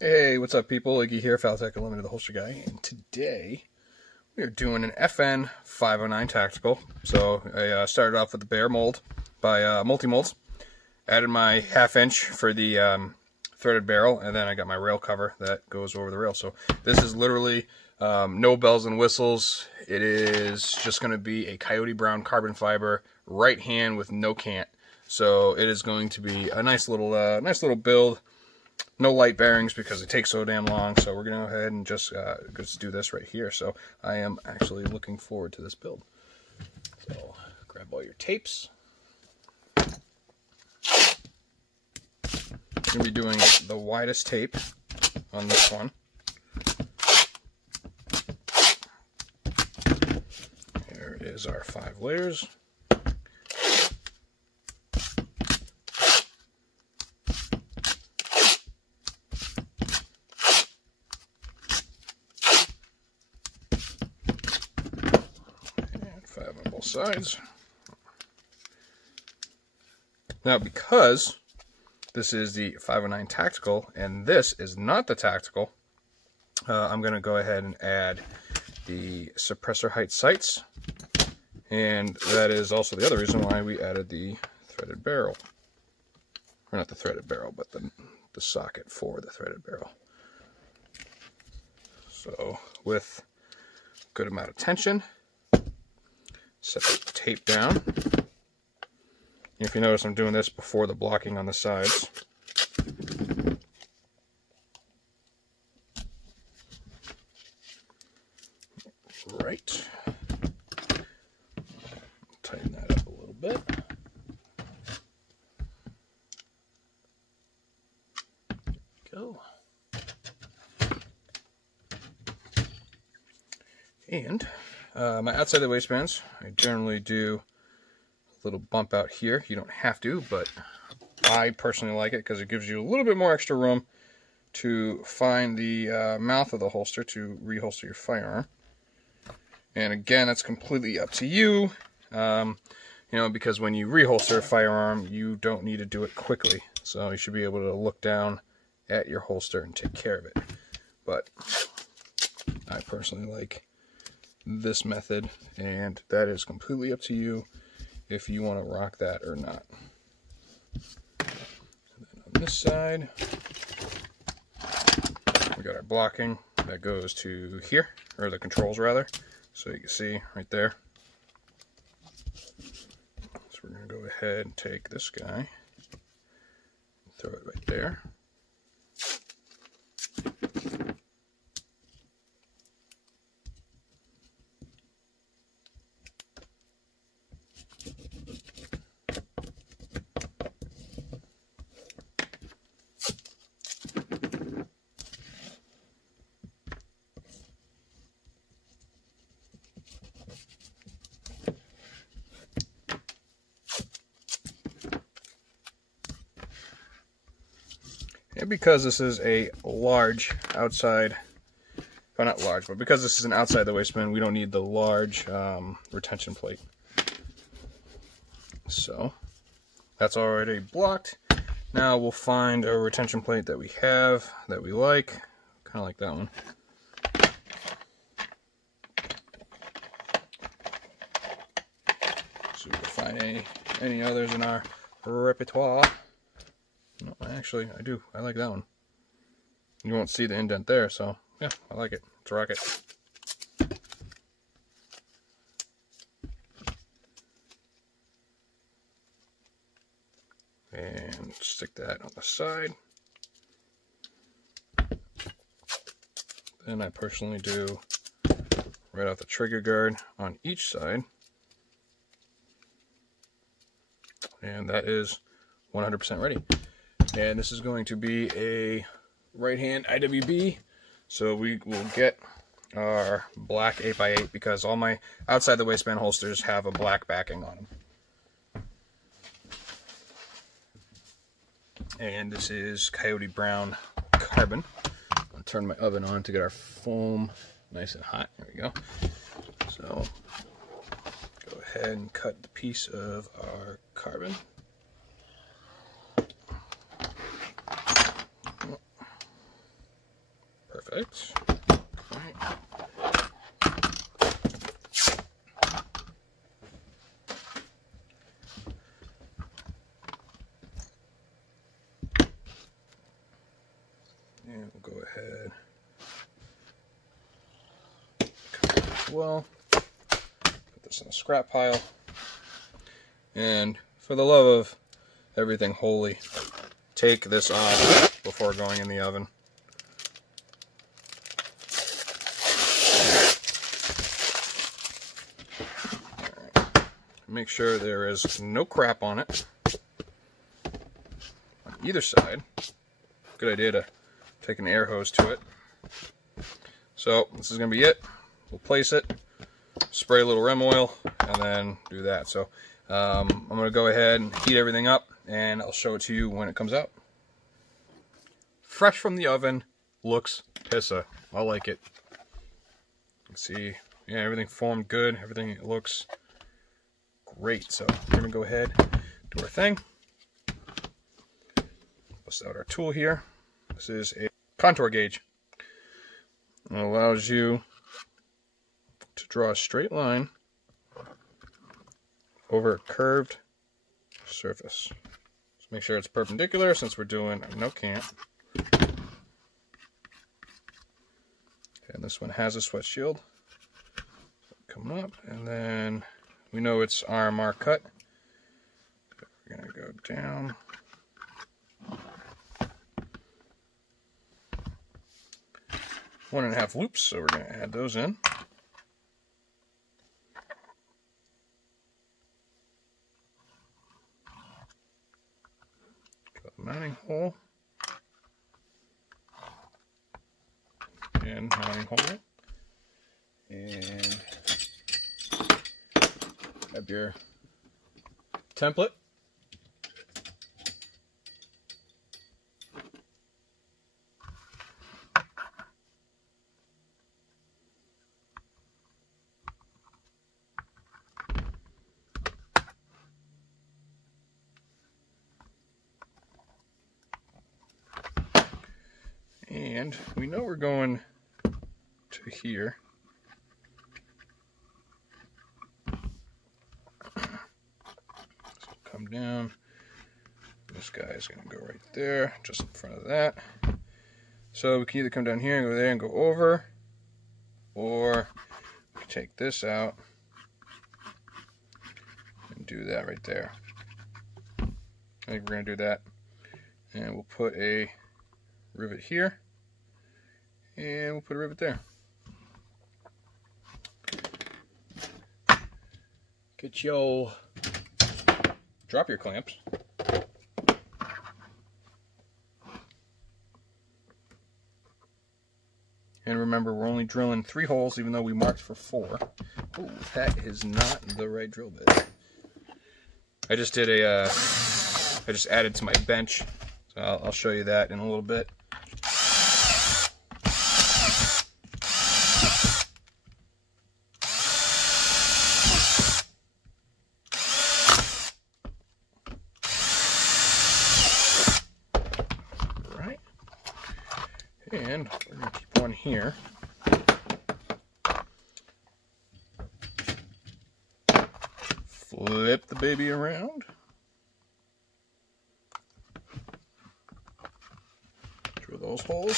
Hey, what's up people? Iggy here, Faltech Unlimited, the holster guy, and today we are doing an FN 509 tactical. So I started off with the bare mold by Multi-Molds, added my 1/2 inch for the threaded barrel, and then I got my rail cover that goes over the rail. So this is literally no bells and whistles. It is just going to be a Coyote brown carbon fiber right hand with no cant. So it is going to be a nice little build. No light bearings because it takes so damn long, so we're going to go ahead and just do this right here. So I am actually looking forward to this build. So grab all your tapes. I'm going to be doing the widest tape on this one. Here is our 5 layers. Sides. Now, because this is the 509 tactical and this is not the tactical, I'm going to go ahead and add the suppressor height sights, and that is also the other reason why we added the threaded barrel, or not the threaded barrel, but the socket for the threaded barrel. So with a good amount of tension, set the tape down. If you notice, I'm doing this before the blocking on the sides. Right. Tighten that up a little bit. Go. And my outside the waistbands, I generally do a little bump out here. You don't have to, but I personally like it because it gives you a little bit more extra room to find the mouth of the holster to reholster your firearm. And again, that's completely up to you, because when you reholster a firearm, you don't need to do it quickly. So you should be able to look down at your holster and take care of it. But I personally like this method, and that is completely up to you if you want to rock that or not. And then on this side, we got our blocking that goes to here, or the controls rather. So you can see right there. So we're going to go ahead and take this guy, throw it right there. And because this is a large outside, well, not large, but because this is an outside the waistband, we don't need the large retention plate. So that's already blocked. Now we'll find a retention plate that we have, that we like, kind of like that one. So we'll find any others in our repertoire. No, actually, I do. I like that one. You won't see the indent there, so yeah, I like it. Let's rock it. And stick that on the side. Then I personally do right off the trigger guard on each side. And that is 100% ready. And this is going to be a right hand OWB, so we will get our black 8x8 because all my outside the waistband holsters have a black backing on them. And this is Coyote brown carbon. I'll turn my oven on to get our foam nice and hot. There we go. So go ahead and cut the piece of our carbon. Perfect. Okay. And we'll go ahead as well. Put this in a scrap pile. And for the love of everything holy, take this off before going in the oven. Right. Make sure there is no crap on it on either side. Good idea to take an air hose to it. So this is going to be it. We'll place it, spray a little rim oil, and then do that. So I'm going to go ahead and heat everything up, and I'll show it to you when it comes out. Fresh from the oven, looks pissa. I like it. Let's see, yeah, everything formed good. Everything looks great. So we're going to go ahead, do our thing. Bust out our tool here. This is a contour gauge. It allows you to draw a straight line over a curved surface. Just make sure it's perpendicular since we're doing no cant. And this one has a sweat shield. Coming up, and then we know it's RMR cut. We're gonna go down. 1.5 loops, so we're going to add those in. Got the mounting hole. And mounting hole. And have your template. And we know we're going to here. So come down. This guy is going to go right there, just in front of that. So we can either come down here and go there and go over, or we can take this out and do that right there. I think we're going to do that. And we'll put a rivet here, and we'll put a rivet there. Get your drop your clamps. And remember, we're only drilling 3 holes, even though we marked for 4. Oh, that is not the right drill bit. I just did a, I just added to my bench. So I'll show you that in a little bit. And we're going to keep one here. Flip the baby around. Drill those holes.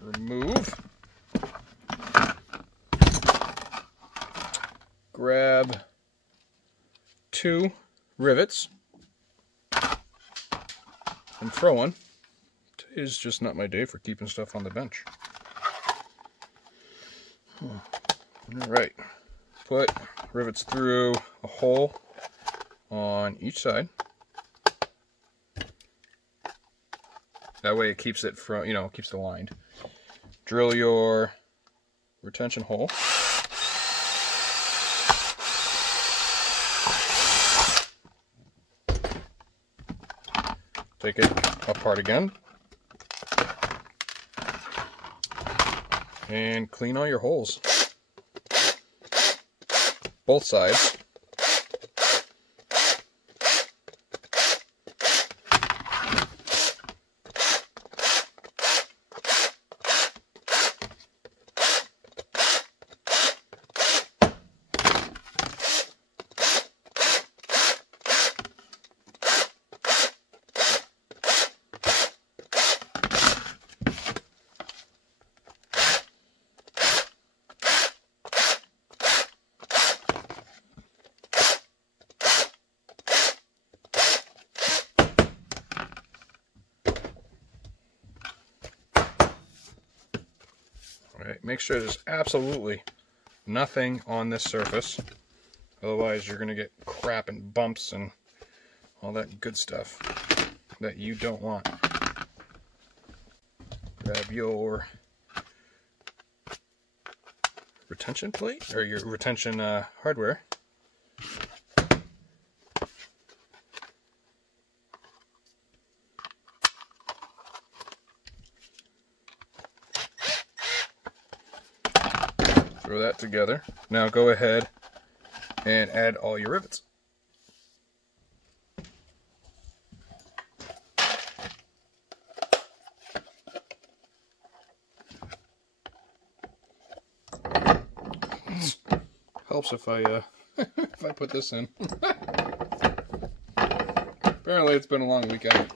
Remove. Grab 2 rivets and throw one. Today's just not my day for keeping stuff on the bench. Alright, put rivets through a hole on each side. That way it keeps it from, keeps it aligned. Drill your retention hole. Take it apart again. And clean all your holes. both sides. Alright, make sure there's absolutely nothing on this surface. Otherwise you're going to get crap and bumps and all that good stuff that you don't want. Grab your retention plate, or your retention hardware. Throw that together. Now go ahead and add all your rivets. Helps if I if I put this in. Apparently it's been a long weekend.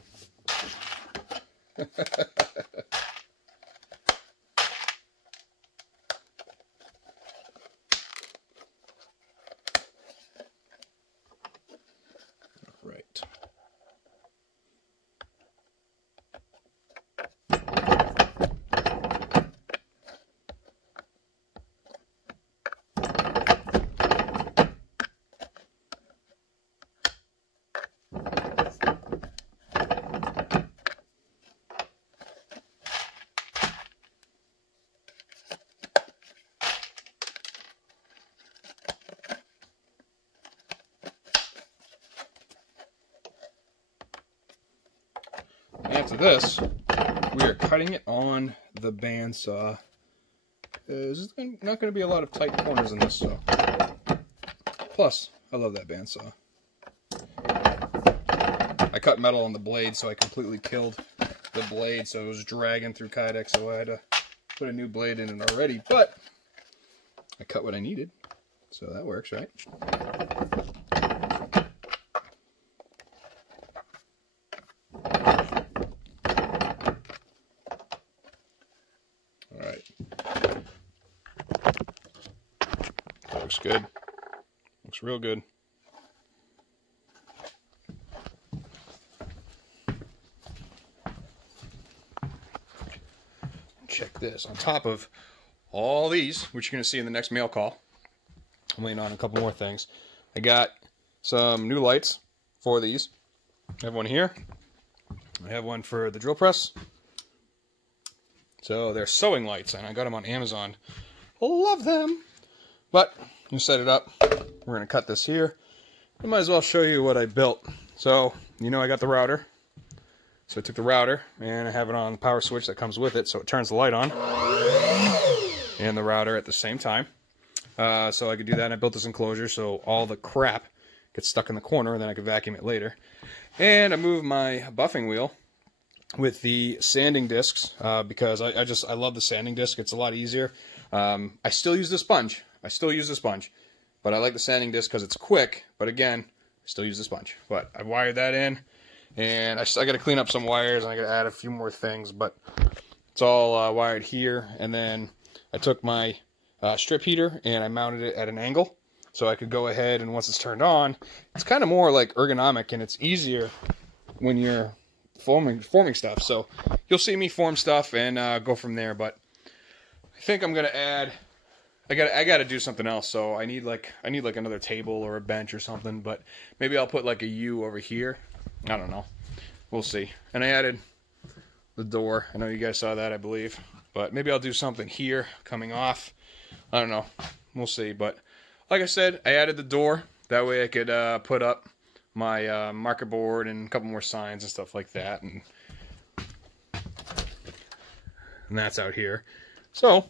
Right. After this, we are cutting it on the bandsaw. There's not going to be a lot of tight corners in this saw. Plus, I love that bandsaw. I cut metal on the blade, so I completely killed the blade, so it was dragging through Kydex, so I had to put a new blade in it already, but I cut what I needed, so that works, right? Looks good. Looks real good. Check this. On top of all these, which you're going to see in the next mail call, I'm waiting on a couple more things. I got some new lights for these. I have one here. I have one for the drill press. So they're sewing lights, and I got them on Amazon. Love them. But you set it up. We're going to cut this here. I might as well show you what I built. So, you know I got the router. So I took the router and I have it on the power switch that comes with it, so it turns the light on. And the router at the same time. So I could do that, and I built this enclosure so all the crap gets stuck in the corner, and then I can vacuum it later. And I moved my buffing wheel with the sanding discs because I love the sanding disc. It's a lot easier. I still use the sponge. But I like the sanding disc because it's quick. But again, I still use the sponge. But I wired that in, and I got to clean up some wires, and I got to add a few more things. But it's all wired here. And then I took my strip heater and I mounted it at an angle, so I could go ahead, and once it's turned on, it's kind of more like ergonomic, and it's easier when you're forming stuff. So you'll see me form stuff and go from there. But I think I'm gonna add. I gotta do something else. So I need like another table or a bench or something. But maybe I'll put like a U over here. I don't know. We'll see. And I added the door. I know you guys saw that, I believe. But maybe I'll do something here coming off. I don't know. We'll see. But like I said, I added the door. That way I could put up my marker board and a couple more signs and stuff like that. And that's out here. So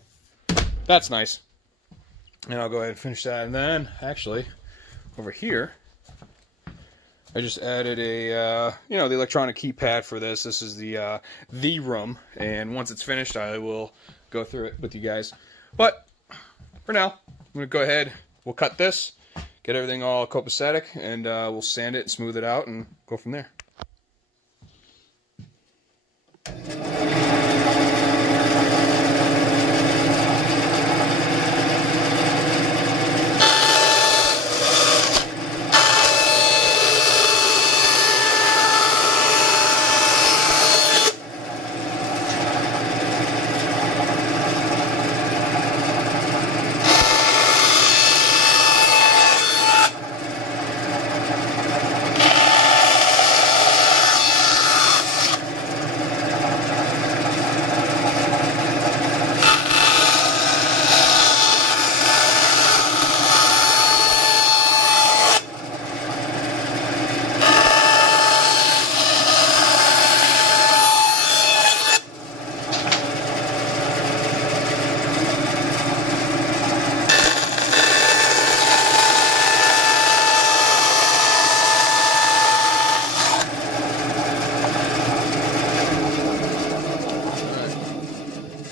that's nice. And I'll go ahead and finish that. And then, actually, over here, I just added a, the electronic keypad for this. This is the room. And once it's finished, I will go through it with you guys. But for now, I'm going to go ahead. We'll cut this, get everything all copacetic, and we'll sand it, smooth it out, and go from there.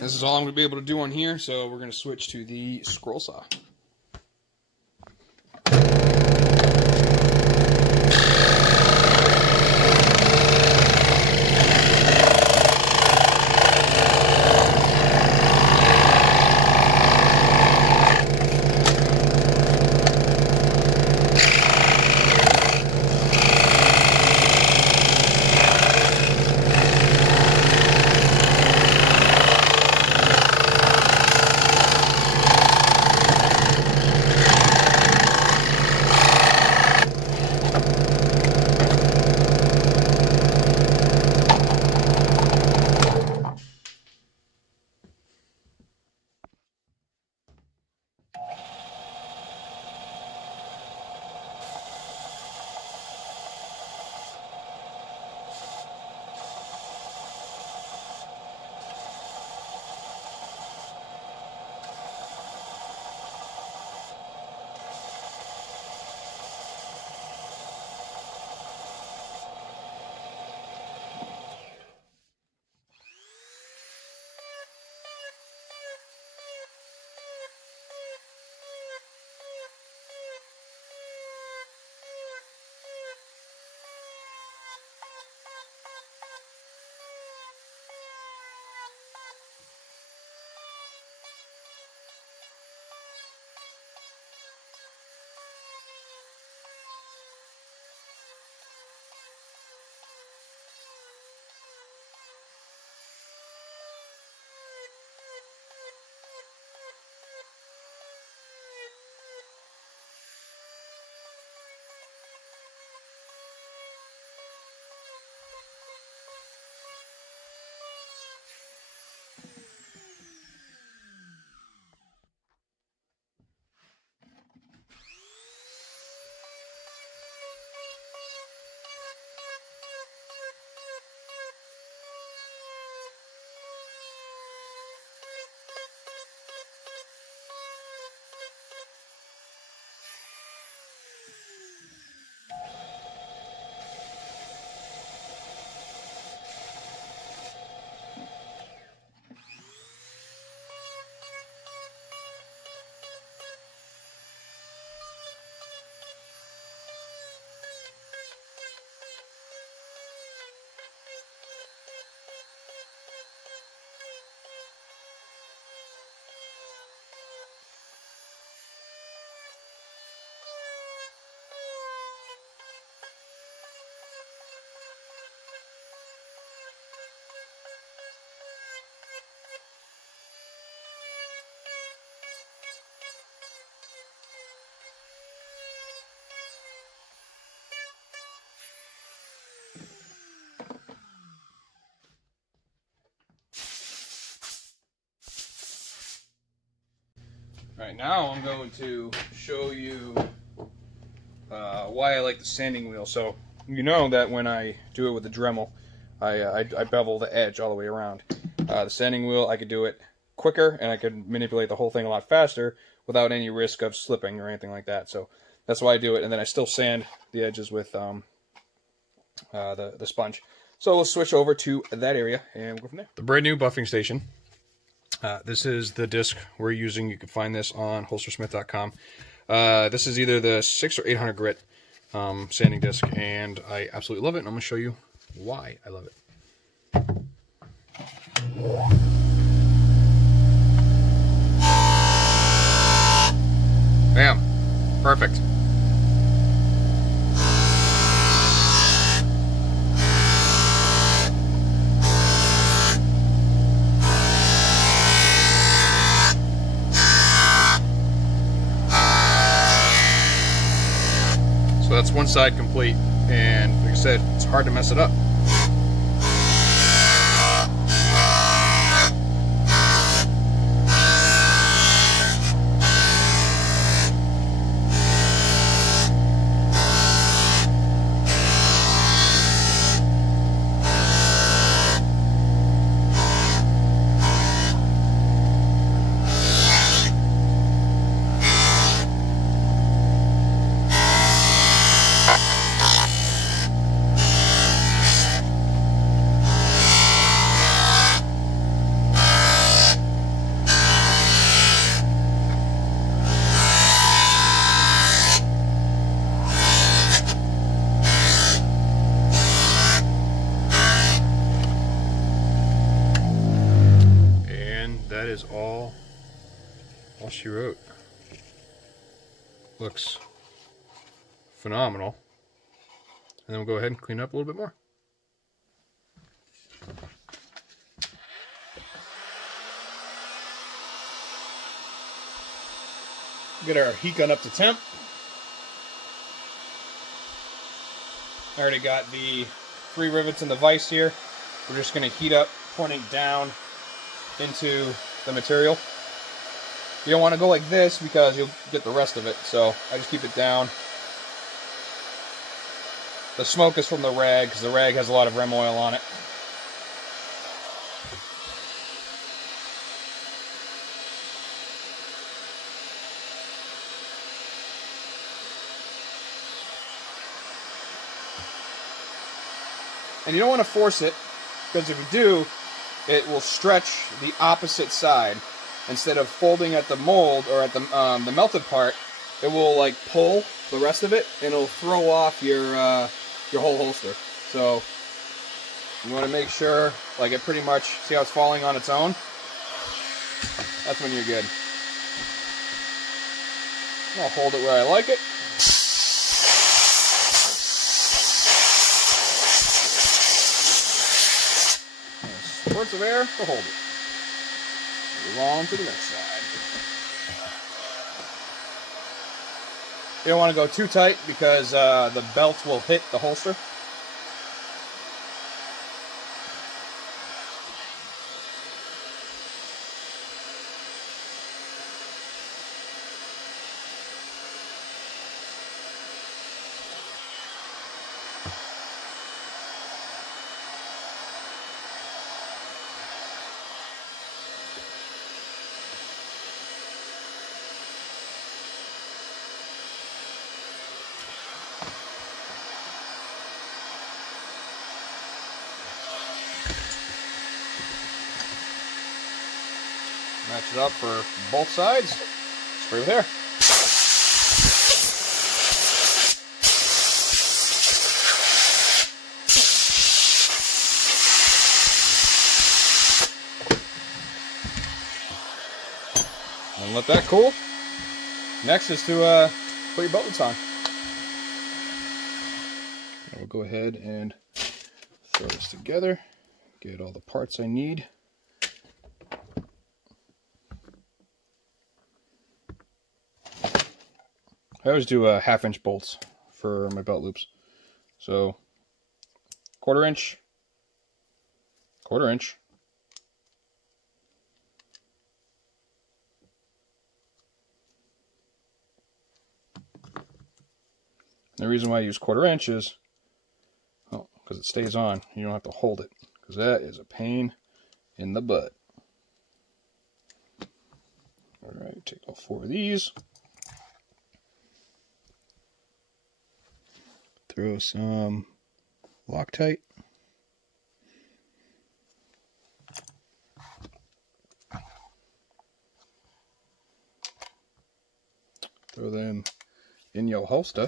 This is all I'm going to be able to do on here, so we're going to switch to the scroll saw. Alright, now I'm going to show you why I like the sanding wheel. So, you know that when I do it with the Dremel, I bevel the edge all the way around. The sanding wheel, I could do it quicker, and I could manipulate the whole thing a lot faster. without any risk of slipping or anything like that. So that's why I do it, and then I still sand the edges with the sponge. So we'll switch over to that area and we'll go from there. The brand new buffing station. This is the disc we're using. You can find this on holstersmith.com. This is either the 600 or 800 grit sanding disc, and I absolutely love it, and I'm going to show you why I love it. Bam! Perfect. So that's one side complete, and like I said, it's hard to mess it up. That is all she wrote. Looks phenomenal. And then we'll go ahead and clean up a little bit more. Get our heat gun up to temp. I already got the 3 rivets in the vise here. We're just going to heat up, pointing down into the material. You don't want to go like this because you'll get the rest of it, so I just keep it down. The smoke is from the rag because the rag has a lot of rem oil on it. And you don't want to force it, because if you do, it will stretch the opposite side. Instead of folding at the mold or at the melted part, it will like pull the rest of it, and it'll throw off your whole holster. So you want to make sure, like, it pretty much, see how it's falling on its own? That's when you're good. I'll hold it where I like it. Spurts of air to hold it. Move on to the next side. You don't want to go too tight because the belt will hit the holster. Match it up for both sides. Spray with air. And let that cool. Next is to put your belt loops on. I will go ahead and throw this together. Get all the parts I need. I always do 1/2-inch bolts for my belt loops. So 1/4 inch, 1/4 inch, the reason why I use 1/4 inch is, well, because it stays on. You don't have to hold it, because that is a pain in the butt. Alright, take all 4 of these. Throw some Loctite. Throw them in your holster.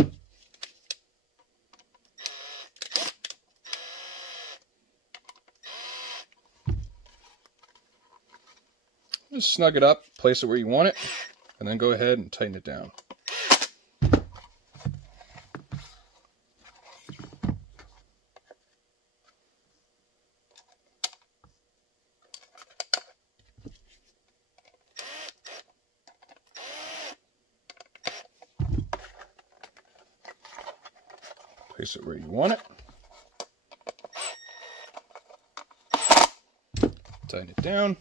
Just snug it up, place it where you want it, and then go ahead and tighten it down. Place it where you want it. Tighten it down.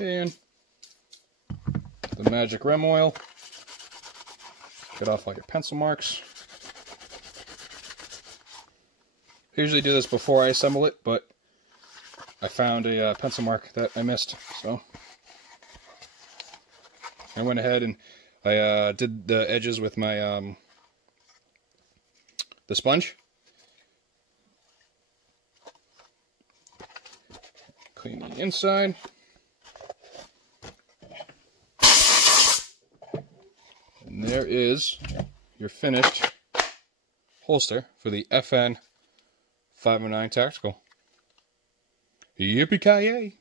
And the magic rem oil. Get off all your pencil marks. I usually do this before I assemble it, but I found a pencil mark that I missed, so I went ahead and I did the edges with my the sponge. Clean the inside. And there is your finished holster for the FN 509 Tactical. Yippee-ki-yay!